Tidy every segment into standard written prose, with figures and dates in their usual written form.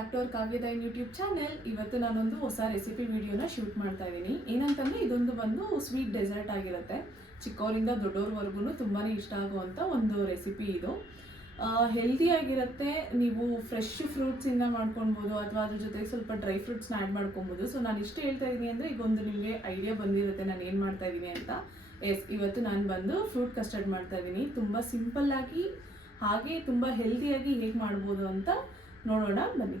Back to our ಕಾವ್ಯದ YouTube channel. ಇವತ್ತು ನಾನೊಂದು ಹೊಸ ರೆಸಿಪಿ ವಿಡಿಯೋನ ಶೂಟ್ ಮಾಡ್ತಾ ಇದ್ದೀನಿ. ಏನಂತಂದರೆ ಇದೊಂದು ಬಂದು ಸ್ವೀಟ್ ಡೆಸರ್ಟ್ ಆಗಿರುತ್ತೆ. ಚಿಕ್ಕವರಿಂದ ದೊಡ್ಡವ್ರವರೆಗೂ ತುಂಬಾ ಇಷ್ಟ ಆಗುವಂಥ ಒಂದು ರೆಸಿಪಿ ಇದು. ಹೆಲ್ದಿ ಆಗಿರುತ್ತೆ. ನೀವು ಫ್ರೆಶ್ ಫ್ರೂಟ್ಸಿಂದ ಮಾಡ್ಕೊಳ್ಬೋದು ಅಥವಾ ಅದ್ರ ಜೊತೆಗೆ ಸ್ವಲ್ಪ ಡ್ರೈ ಫ್ರೂಟ್ಸ್ನ ಆ್ಯಡ್ ಮಾಡ್ಕೊಬೋದು. ಸೊ ನಾನು ಇಷ್ಟು ಹೇಳ್ತಾ ಇದ್ದೀನಿ ಅಂದರೆ ಈಗ ಒಂದು ನಿಮಗೆ ಐಡಿಯಾ ಬಂದಿರುತ್ತೆ ನಾನು ಏನು ಮಾಡ್ತಾ ಇದ್ದೀನಿ ಅಂತ. ಇವತ್ತು ನಾನು ಬಂದು ಫ್ರೂಟ್ ಕಸ್ಟರ್ಡ್ ಮಾಡ್ತಾ ಇದ್ದೀನಿ. ತುಂಬ ಸಿಂಪಲ್ಲಾಗಿ ಹಾಗೆ ತುಂಬ ಹೆಲ್ದಿಯಾಗಿ ಹೇಗೆ ಮಾಡ್ಬೋದು ಅಂತ ನೋಡೋಣ ಬನ್ನಿ.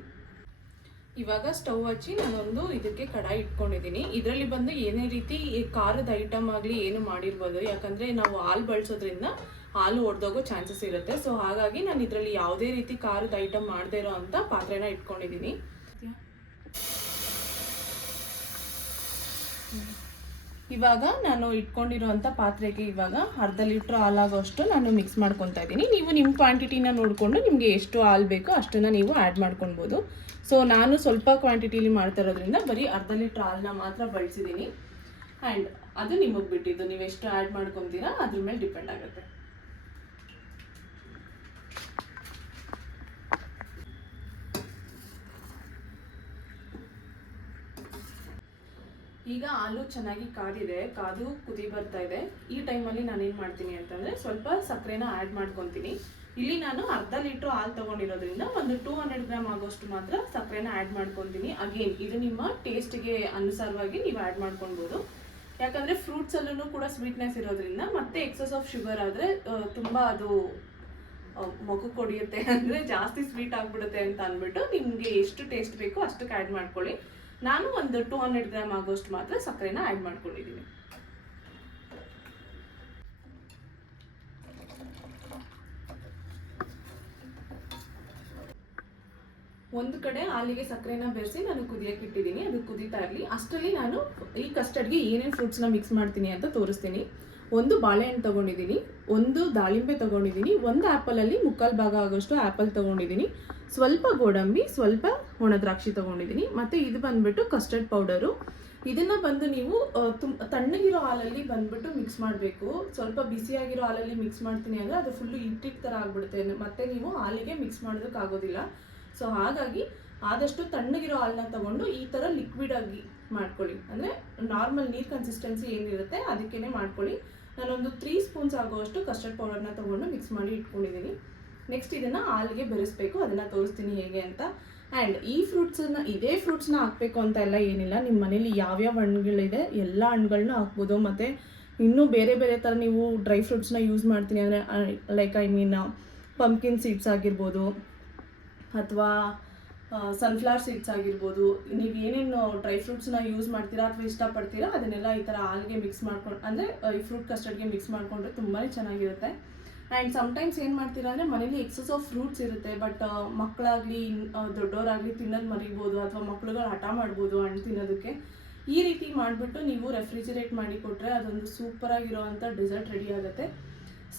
ಇವಾಗ ಸ್ಟವ್ ಹಚ್ಚಿ ನಾನೊಂದು ಇದಕ್ಕೆ ಕಡಾಯಿ ಇಟ್ಕೊಂಡಿದ್ದೀನಿ. ಇದರಲ್ಲಿ ಬಂದು ಏನೇ ರೀತಿ ಖಾರದ ಐಟಮ್ ಆಗಲಿ ಏನು ಮಾಡಿರ್ಬೋದು, ಯಾಕಂದರೆ ನಾವು ಹಾಲು ಬಳಸೋದ್ರಿಂದ ಹಾಲು ಒಡೆದೋಗೋ ಚಾನ್ಸಸ್ ಇರುತ್ತೆ. ಸೊ ಹಾಗಾಗಿ ನಾನು ಇದರಲ್ಲಿ ಯಾವುದೇ ರೀತಿ ಖಾರದ ಐಟಮ್ ಮಾಡದೇ ಇರೋ ಅಂಥ ಪಾತ್ರೆನ ಇಟ್ಕೊಂಡಿದ್ದೀನಿ. ಇವಾಗ ನಾನು ಇಟ್ಕೊಂಡಿರೋಂಥ ಪಾತ್ರೆಗೆ ಇವಾಗ ಅರ್ಧ ಲೀಟ್ರ್ ಹಾಲಾಗೋಷ್ಟು ನಾನು ಮಿಕ್ಸ್ ಮಾಡ್ಕೊತಾ ಇದ್ದೀನಿ. ನೀವು ನಿಮ್ಮ ಕ್ವಾಂಟಿಟಿನ ನೋಡಿಕೊಂಡು ನಿಮಗೆ ಎಷ್ಟು ಹಾಲು ಬೇಕೋ ಅಷ್ಟನ್ನು ನೀವು ಆ್ಯಡ್ ಮಾಡ್ಕೊಳ್ಬೋದು. ಸೊ ನಾನು ಸ್ವಲ್ಪ ಕ್ವಾಂಟಿಟಿಲಿ ಮಾಡ್ತಾ ಇರೋದ್ರಿಂದ ಬರೀ ಅರ್ಧ ಲೀಟ್ರ್ ಹಾಲನ್ನ ಮಾತ್ರ ಬಳಸಿದ್ದೀನಿ. ಆ್ಯಂಡ್ ಅದು ನಿಮಗೆ ಬಿಟ್ಟಿದ್ದು, ನೀವು ಎಷ್ಟು ಆ್ಯಡ್ ಮಾಡ್ಕೊತೀರಾ ಅದ್ರ ಮೇಲೆ ಡಿಪೆಂಡ್ ಆಗುತ್ತೆ. ಈಗ ಹಾಲು ಚೆನ್ನಾಗಿ ಕಾದು ಕುದಿ ಬರ್ತಾ ಇದೆ. ಈ ಟೈಮಲ್ಲಿ ನಾನೇನು ಮಾಡ್ತೀನಿ ಅಂತಂದರೆ ಸ್ವಲ್ಪ ಸಕ್ಕರೆನ ಆ್ಯಡ್ ಮಾಡ್ಕೊತೀನಿ. ಇಲ್ಲಿ ನಾನು ಅರ್ಧ ಲೀಟ್ರ್ ಹಾಲು ತೊಗೊಂಡಿರೋದ್ರಿಂದ ಒಂದು 200 ಗ್ರಾಮ್ ಆಗೋಷ್ಟು ಮಾತ್ರ ಸಕ್ಕರೆನ ಆ್ಯಡ್ ಮಾಡ್ಕೊತೀನಿ. ಅಗೇನ್ ಇದು ನಿಮ್ಮ ಟೇಸ್ಟ್ಗೆ ಅನುಸಾರವಾಗಿ ನೀವು ಆ್ಯಡ್ ಮಾಡ್ಕೊಳ್ಬೋದು. ಯಾಕಂದರೆ ಫ್ರೂಟ್ಸಲ್ಲೂ ಕೂಡ ಸ್ವೀಟ್ನೆಸ್ ಇರೋದ್ರಿಂದ ಮತ್ತೆ ಎಕ್ಸಸ್ ಆಫ್ ಶುಗರ್ ಆದರೆ ತುಂಬ ಅದು ಮೊಗಕ್ಕೆ ಹೊಡೆಯುತ್ತೆ, ಅಂದರೆ ಜಾಸ್ತಿ ಸ್ವೀಟ್ ಆಗಿಬಿಡುತ್ತೆ ಅಂತ ಅಂದ್ಬಿಟ್ಟು ನಿಮಗೆ ಎಷ್ಟು ಟೇಸ್ಟ್ ಬೇಕೋ ಅಷ್ಟಕ್ಕೆ ಆ್ಯಡ್ ಮಾಡ್ಕೊಳ್ಳಿ. ನಾನು ಒಂದು 200 ಗ್ರಾಮ್ ಆಗೋಷ್ಟು ಮಾತ್ರ ಸಕ್ಕರೆನ ಆ್ಯಡ್ ಮಾಡ್ಕೊಂಡಿದ್ದೀನಿ. ಒಂದು ಕಡೆ ಹಾಲಿಗೆ ಸಕ್ಕರೆನ ಬೆರೆಸಿ ನಾನು ಕುದಿಯಕ್ಕೆ ಇಟ್ಟಿದ್ದೀನಿ. ಅದು ಕುದೀತಾ ಇರಲಿ. ಅಷ್ಟರಲ್ಲಿ ನಾನು ಈ ಕಸ್ಟರ್ಡ್ಗೆ ಏನೇನು ಫ್ರೂಟ್ಸ್ನ ಮಿಕ್ಸ್ ಮಾಡ್ತೀನಿ ಅಂತ ತೋರಿಸ್ತೀನಿ. ಒಂದು ಬಾಳೆಹಣ್ಣು ತೊಗೊಂಡಿದ್ದೀನಿ, ಒಂದು ದಾಳಿಂಬೆ ತೊಗೊಂಡಿದ್ದೀನಿ, ಒಂದು ಆ್ಯಪಲಲ್ಲಿ ಮುಕ್ಕಾಲು ಭಾಗ ಆಗೋಷ್ಟು ಆ್ಯಪಲ್ ತೊಗೊಂಡಿದ್ದೀನಿ, ಸ್ವಲ್ಪ ಗೋಡಂಬಿ, ಸ್ವಲ್ಪ ಒಣ ದ್ರಾಕ್ಷಿ ತೊಗೊಂಡಿದ್ದೀನಿ. ಮತ್ತು ಇದು ಬಂದುಬಿಟ್ಟು ಕಸ್ಟರ್ಡ್ ಪೌಡರು. ಇದನ್ನು ಬಂದು ನೀವು ತಣ್ಣಗಿರೋ ಹಾಲಲ್ಲಿ ಬಂದುಬಿಟ್ಟು ಮಿಕ್ಸ್ ಮಾಡಬೇಕು. ಸ್ವಲ್ಪ ಬಿಸಿಯಾಗಿರೋ ಹಾಲಲ್ಲಿ ಮಿಕ್ಸ್ ಮಾಡ್ತೀನಿ ಅಂದರೆ ಅದು ಫುಲ್ಲು ಹಿಟ್ಟಿಟ್ಟು ಥರ ಆಗಿಬಿಡುತ್ತೆ, ಮತ್ತು ನೀವು ಹಾಲಿಗೆ ಮಿಕ್ಸ್ ಮಾಡೋದಕ್ಕಾಗೋದಿಲ್ಲ. ಸೊ ಹಾಗಾಗಿ ಆದಷ್ಟು ತಣ್ಣಗಿರೋ ಹಾಲನ್ನ ತೊಗೊಂಡು ಈ ಥರ ಲಿಕ್ವಿಡ್ ಆಗಿ ಮಾಡ್ಕೊಳ್ಳಿ. ಅಂದರೆ ನಾರ್ಮಲ್ ನೀರು ಕನ್ಸಿಸ್ಟೆನ್ಸಿ ಏನಿರುತ್ತೆ ಅದಕ್ಕೇ ಮಾಡ್ಕೊಳ್ಳಿ. ನಾನೊಂದು 3 ಸ್ಪೂನ್ಸ್ ಆಗುವಷ್ಟು ಕಸ್ಟರ್ಡ್ ಪೌಡರ್ನ ತೊಗೊಂಡು ಮಿಕ್ಸ್ ಮಾಡಿ ಇಟ್ಕೊಂಡಿದ್ದೀನಿ. ನೆಕ್ಸ್ಟ್ ಇದನ್ನು ಹಾಲಿಗೆ ಬೆರೆಸಬೇಕು, ಅದನ್ನು ತೋರಿಸ್ತೀನಿ ಹೇಗೆ ಅಂತ. ಆ್ಯಂಡ್ ಇದೇ ಫ್ರೂಟ್ಸ್ನ ಹಾಕಬೇಕು ಅಂತ ಎಲ್ಲ ಏನಿಲ್ಲ. ನಿಮ್ಮ ಮನೇಲಿ ಯಾವ್ಯಾವ ಹಣ್ಣುಗಳಿದೆ ಎಲ್ಲ ಹಣ್ಣುಗಳನ್ನ ಹಾಕ್ಬೋದು. ಮತ್ತು ಇನ್ನೂ ಬೇರೆ ಬೇರೆ ಥರ ನೀವು ಡ್ರೈ ಫ್ರೂಟ್ಸ್ನ ಯೂಸ್ ಮಾಡ್ತೀನಿ ಅಂದರೆ ಲೈಕ್ ಪಂಪ್ಕಿನ್ ಸೀಡ್ಸ್ ಆಗಿರ್ಬೋದು ಅಥವಾ ಸನ್ಫ್ಲವರ್ ಸೀಡ್ಸ್ ಆಗಿರ್ಬೋದು. ನೀವು ಏನೇನು ಡ್ರೈ ಫ್ರೂಟ್ಸ್ನ ಯೂಸ್ ಮಾಡ್ತೀರಾ ಅಥವಾ ಇಷ್ಟಪಡ್ತೀರಾ ಅದನ್ನೆಲ್ಲ ಈ ಥರ ಹಾಲಿಗೆ ಮಿಕ್ಸ್ ಮಾಡ್ಕೊಂಡು, ಅಂದರೆ ಈ ಫ್ರೂಟ್ ಕಸ್ಟರ್ಡ್ಗೆ ಮಿಕ್ಸ್ ಮಾಡಿಕೊಂಡ್ರೆ ತುಂಬಾ ಚೆನ್ನಾಗಿರುತ್ತೆ. ಆ್ಯಂಡ್ ಸಮ್ಟೈಮ್ಸ್ ಏನು ಮಾಡ್ತೀರಾ ಅಂದರೆ ಮನೇಲಿ ಎಕ್ಸಸ್ ಆಫ್ ಫ್ರೂಟ್ಸ್ ಇರುತ್ತೆ, ಬಟ್ ಮಕ್ಕಳಾಗಲಿ ದೊಡ್ಡವರಾಗಲಿ ತಿನ್ನೋದು ಮರಿಬೋದು ಅಥವಾ ಮಕ್ಳುಗಳು ಹಠ ಮಾಡ್ಬೋದು ಹಣ್ಣು ತಿನ್ನೋದಕ್ಕೆ. ಈ ರೀತಿ ಮಾಡಿಬಿಟ್ಟು ನೀವು ರೆಫ್ರಿಜಿರೇಟ್ ಮಾಡಿ ಕೊಟ್ಟರೆ ಅದೊಂದು ಸೂಪರಾಗಿರೋವಂಥ ಡೆಸರ್ಟ್ ರೆಡಿ ಆಗುತ್ತೆ.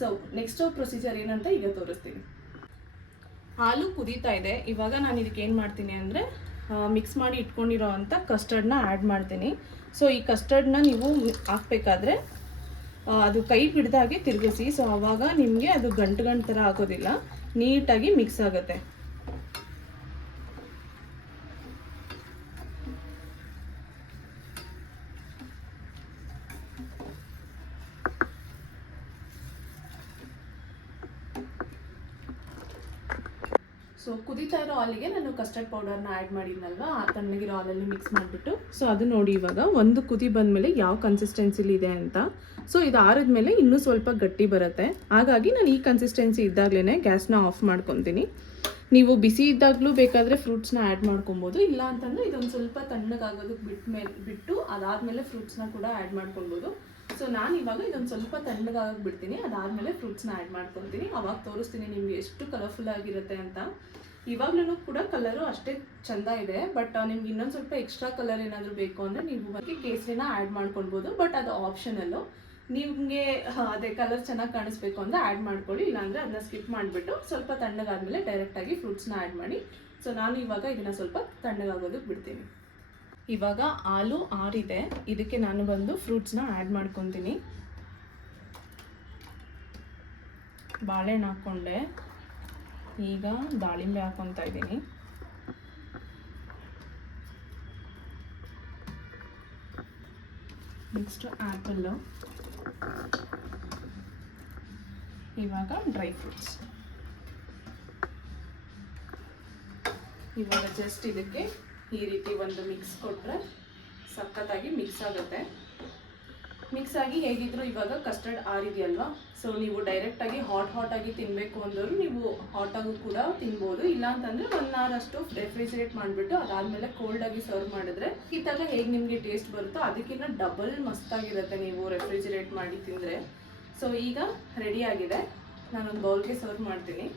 ಸೊ ನೆಕ್ಸ್ಟ್ ಪ್ರೊಸೀಜರ್ ಏನಂತ ಈಗ ತೋರಿಸ್ತೀನಿ. ಹಾಲು ಕುದೀತಾ ಇದೆ. ಇವಾಗ ನಾನು ಇದಕ್ಕೆ ಏನು ಮಾಡ್ತೀನಿ ಅಂದರೆ ಮಿಕ್ಸ್ ಮಾಡಿ ಇಟ್ಕೊಂಡಿರೋ ಅಂಥ ಕಸ್ಟರ್ಡ್ನ ಆ್ಯಡ್ ಮಾಡ್ತೀನಿ. ಸೊ ಈ ಕಸ್ಟರ್ಡ್ನ ನೀವು ಹಾಕಬೇಕಾದ್ರೆ ಅದು ಕೈ ಬಿಡ್ದಾಗೆ ತಿರುಗಿಸಿ. ಸೊ ಆವಾಗ ನಿಮಗೆ ಅದು ಗಂಟು ಥರ ಆಗೋದಿಲ್ಲ, ನೀಟಾಗಿ ಮಿಕ್ಸ್ ಆಗುತ್ತೆ. ಸೊ ಕುದೀತಾ ಇರೋ ಹಾಲಿಗೆ ನಾನು ಕಸ್ಟರ್ಡ್ ಪೌಡರ್ನ ಆ್ಯಡ್ ಮಾಡಿದ್ನಲ್ವ, ಆ ತಣ್ಣಗಿರೋ ಹಾಲಲ್ಲಿ ಮಿಕ್ಸ್ ಮಾಡಿಬಿಟ್ಟು. ಸೊ ಅದು ನೋಡಿ ಇವಾಗ ಒಂದು ಕುದಿ ಬಂದಮೇಲೆ ಯಾವ ಕನ್ಸಿಸ್ಟೆನ್ಸಿಲಿ ಇದೆ ಅಂತ. ಸೊ ಇದು ಆರಿದ್ಮೇಲೆ ಇನ್ನೂ ಸ್ವಲ್ಪ ಗಟ್ಟಿ ಬರುತ್ತೆ. ಹಾಗಾಗಿ ನಾನು ಈ ಕನ್ಸಿಸ್ಟೆನ್ಸಿ ಇದ್ದಾಗಲೇ ಗ್ಯಾಸ್ನ ಆಫ್ ಮಾಡ್ಕೊತೀನಿ. ನೀವು ಬಿಸಿ ಇದ್ದಾಗಲೂ ಬೇಕಾದರೆ ಫ್ರೂಟ್ಸ್ನ ಆ್ಯಡ್ ಮಾಡ್ಕೊಬೋದು. ಇಲ್ಲ ಅಂತಂದರೆ ಇದೊಂದು ಸ್ವಲ್ಪ ತಣ್ಣಗಾಗೋದಕ್ಕೆ ಬಿಟ್ಟು ಅದಾದಮೇಲೆ ಫ್ರೂಟ್ಸ್ನ ಕೂಡ ಆ್ಯಡ್ ಮಾಡ್ಕೊಬೋದು. ಸೊ ನಾನು ಇವಾಗ ಇದೊಂದು ಸ್ವಲ್ಪ ತಣ್ಣಗಾಗಿ ಬಿಡ್ತೀನಿ, ಅದಾದಮೇಲೆ ಫ್ರೂಟ್ಸ್ನ ಆ್ಯಡ್ ಮಾಡ್ಕೊತೀನಿ. ಅವಾಗ ತೋರಿಸ್ತೀನಿ ನಿಮಗೆ ಎಷ್ಟು ಕಲರ್ಫುಲ್ ಆಗಿರುತ್ತೆ ಅಂತ. ಇವಾಗಲೂ ಕೂಡ ಕಲರು ಅಷ್ಟೇ ಚೆಂದ ಇದೆ, ಬಟ್ ನಿಮ್ಗೆ ಇನ್ನೊಂದು ಸ್ವಲ್ಪ ಎಕ್ಸ್ಟ್ರಾ ಕಲರ್ ಏನಾದರೂ ಬೇಕು ಅಂದರೆ ನೀವು ಅದಕ್ಕೆ ಕೇಸರಿನ ಆ್ಯಡ್ ಮಾಡ್ಕೊಳ್ಬೋದು. ಬಟ್ ಅದು ಆಪ್ಷನಲ್ಲು. ನಿಮಗೆ ಅದೇ ಕಲರ್ ಚೆನ್ನಾಗಿ ಕಾಣಿಸ್ಬೇಕು ಅಂದರೆ ಆ್ಯಡ್ ಮಾಡ್ಕೊಳ್ಳಿ, ಇಲ್ಲಾಂದರೆ ಅದನ್ನ ಸ್ಕಿಪ್ ಮಾಡಿಬಿಟ್ಟು ಸ್ವಲ್ಪ ತಣ್ಣಗಾದ್ಮೇಲೆ ಡೈರೆಕ್ಟಾಗಿ ಫ್ರೂಟ್ಸ್ನ ಆ್ಯಡ್ ಮಾಡಿ. ಸೊ ನಾನು ಇವಾಗ ಇದನ್ನು ಸ್ವಲ್ಪ ತಣ್ಣಗಾಗೋದಕ್ಕೆ ಬಿಡ್ತೀನಿ. ಇವಾಗ ಹಾಲು ಆರಿದೆ, ಇದಕ್ಕೆ ನಾನು ಬಂದು ಫ್ರೂಟ್ಸ್ನ ಆ್ಯಡ್ ಮಾಡ್ಕೊತೀನಿ. ಬಾಳೆಹಣ್ಣು ಹಾಕ್ಕೊಂಡೆ, ಈಗ ದಾಳಿಂಬೆ ಹಾಕ್ಕೊತಾ ಇದ್ದೀನಿ. ನೆಕ್ಸ್ಟು ಆ್ಯಪಲ್ಲು, ಇವಾಗ ಡ್ರೈ ಫ್ರೂಟ್ಸ್. ಇವಾಗ ಜಸ್ಟ್ ಇದಕ್ಕೆ ಈ ರೀತಿ ಒಂದು ಮಿಕ್ಸ್ ಕೊಟ್ಟರೆ ಸಖತ್ತಾಗಿ ಮಿಕ್ಸ್ ಆಗುತ್ತೆ. ಮಿಕ್ಸ್ ಆಗಿ ಹೇಗಿದ್ರು ಇವಾಗ ಕಸ್ಟರ್ಡ್ ಆರಿದೆಯಲ್ವಾ, ಸೊ ನೀವು ಡೈರೆಕ್ಟಾಗಿ ಹಾಟಾಗಿ ತಿನ್ನಬೇಕು ಅಂದವರು ನೀವು ಹಾಟಾಗೂ ಕೂಡ ತಿನ್ಬೋದು. ಇಲ್ಲ ಅಂತಂದರೆ 1 hour ಅಷ್ಟು ರೆಫ್ರಿಜರೇಟ್ ಮಾಡಿಬಿಟ್ಟು ಅದಾದಮೇಲೆ ಕೋಲ್ಡಾಗಿ ಸರ್ವ್ ಮಾಡಿದ್ರೆ ಇತ್ತಾಗ ಹೇಗೆ ನಿಮಗೆ ಟೇಸ್ಟ್ ಬರುತ್ತೋ ಅದಕ್ಕಿಂತ ಡಬಲ್ ಮಸ್ತಾಗಿರುತ್ತೆ ನೀವು ರೆಫ್ರಿಜರೇಟ್ ಮಾಡಿ ತಿಂದರೆ. ಸೊ ಈಗ ರೆಡಿಯಾಗಿದೆ, ನಾನೊಂದು ಬೌಲ್ಗೆ ಸರ್ವ್ ಮಾಡ್ತೀನಿ.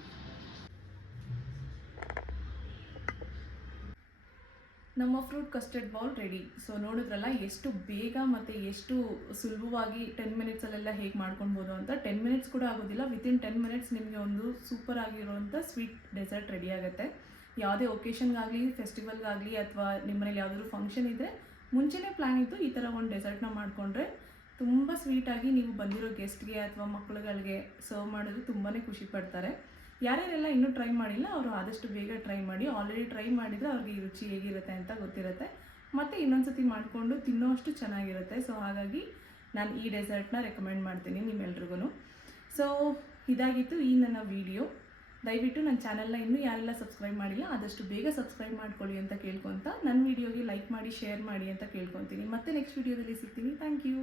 ನಮ್ಮ fruit custard bowl ready. So ನೋಡಿದ್ರಲ್ಲ ಎಷ್ಟು ಬೇಗ ಮತ್ತು ಎಷ್ಟು ಸುಲಭವಾಗಿ 10 ಮಿನಿಟ್ಸಲ್ಲೆಲ್ಲ ಹೇಗೆ ಮಾಡ್ಕೊಳ್ಬೋದು ಅಂತ. 10 ಮಿನಿಟ್ಸ್ ಕೂಡ ಆಗೋದಿಲ್ಲ, ವಿತಿನ್ 10 ಮಿನಿಟ್ಸ್ ನಿಮಗೆ ಒಂದು ಸೂಪರ್ ಆಗಿರುವಂಥ ಸ್ವೀಟ್ ಡೆಸರ್ಟ್ ರೆಡಿ ಆಗುತ್ತೆ. ಯಾವುದೇ ಒಕೇಶನ್ಗಾಗಲಿ, ಫೆಸ್ಟಿವಲ್ಗಾಗಲಿ ಅಥವಾ ನಿಮ್ಮನೇಲಿ ಯಾವುದಾದ್ರು ಫಂಕ್ಷನ್ ಇದ್ದರೆ ಮುಂಚೆನೇ ಪ್ಲ್ಯಾನ್ ಇದ್ದು ಈ ಥರ ಒಂದು ಡೆಸರ್ಟ್ನ ಮಾಡಿಕೊಂಡ್ರೆ ತುಂಬ ಸ್ವೀಟಾಗಿ ನೀವು ಬಂದಿರೋ ಗೆಸ್ಟ್ಗೆ ಅಥವಾ ಮಕ್ಕಳುಗಳಿಗೆ ಸರ್ವ್ ಮಾಡೋದು ತುಂಬಾ ಖುಷಿ ಪಡ್ತಾರೆ. ಯಾರ್ಯಾರೆಲ್ಲ ಇನ್ನೂ ಟ್ರೈ ಮಾಡಿಲ್ಲ ಅವರು ಆದಷ್ಟು ಬೇಗ ಟ್ರೈ ಮಾಡಿ. ಆಲ್ರೆಡಿ ಟ್ರೈ ಮಾಡಿದರೆ ಅವ್ರಿಗೆ ಈ ರುಚಿ ಹೇಗಿರುತ್ತೆ ಅಂತ ಗೊತ್ತಿರುತ್ತೆ, ಮತ್ತು ಇನ್ನೊಂದು ಸತಿ ಮಾಡಿಕೊಂಡು ತಿನ್ನೋಷ್ಟು ಚೆನ್ನಾಗಿರುತ್ತೆ. ಸೊ ಹಾಗಾಗಿ ನಾನು ಈ ಡೆಸರ್ಟ್ನ ರೆಕಮೆಂಡ್ ಮಾಡ್ತೀನಿ ನಿಮ್ಮೆಲ್ರಿಗೂ. ಸೊ ಇದಾಗಿತ್ತು ಈ ನನ್ನ ವಿಡಿಯೋ. ದಯವಿಟ್ಟು ನನ್ನ ಚಾನಲ್ನ ಇನ್ನೂ ಯಾರೆಲ್ಲ ಸಬ್ಸ್ಕ್ರೈಬ್ ಮಾಡಿಲ್ಲ ಆದಷ್ಟು ಬೇಗ ಸಬ್ಸ್ಕ್ರೈಬ್ ಮಾಡ್ಕೊಳ್ಳಿ ಅಂತ ಕೇಳ್ಕೊತ, ನನ್ನ ವಿಡಿಯೋಗೆ ಲೈಕ್ ಮಾಡಿ, ಶೇರ್ ಮಾಡಿ ಅಂತ ಕೇಳ್ಕೊತೀನಿ. ಮತ್ತೆ ನೆಕ್ಸ್ಟ್ ವಿಡಿಯೋದಲ್ಲಿ ಸಿಗ್ತೀನಿ. Thank you.